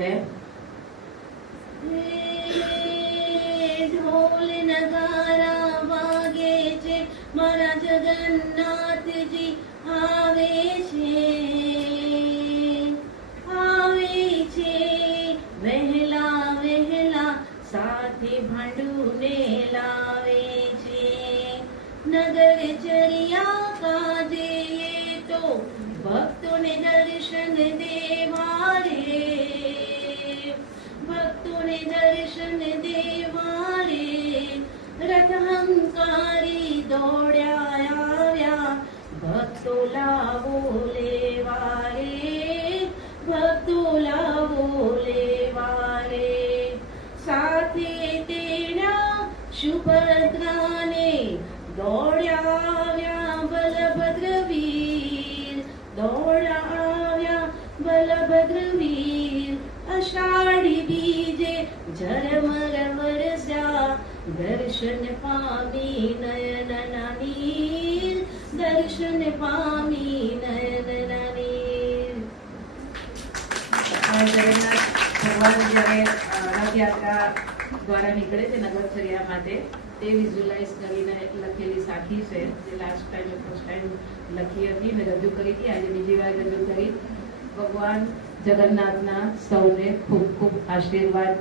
है ढोल नगारा वागे छे मारा जगन्नाथ जी आवे छे वहेला वहेला साथे भांडुने लावे छे नगर चरिया काजे ये तो भक्तों ने दर्शन देवारे भक्तों ने दर्शन देवारे रथहंकारी दौड्या आव्या भक्तो लावो लेवारे भक्तो लावो लेवारे साथे तेना सुभद्राने दौड्या आव्या बलभद्रवीर दौड्या आव्या बलभद्रवीर अषाढ़ी बीजे झरमर वरस्या दर्शन पामी नयनना नीर दर्शन पामी नयनना नीर। जगन्नाथ भगवान જ્યારે રથયાત્રા દ્વારા નીકળે છે નગરચર્યા માટે તે વિઝ્યુલાઇઝ કરીને લખેલી સાખી છે જે લાસ્ટ ટાઈમ ફર્સ્ટ ટાઈમ લખી હતી ને રજૂ કરી હતી આજે બીજી વાર રજૂ કરી। ભગવાન જગન્નાથના સૌને ખૂબ ખૂબ આશીર્વાદ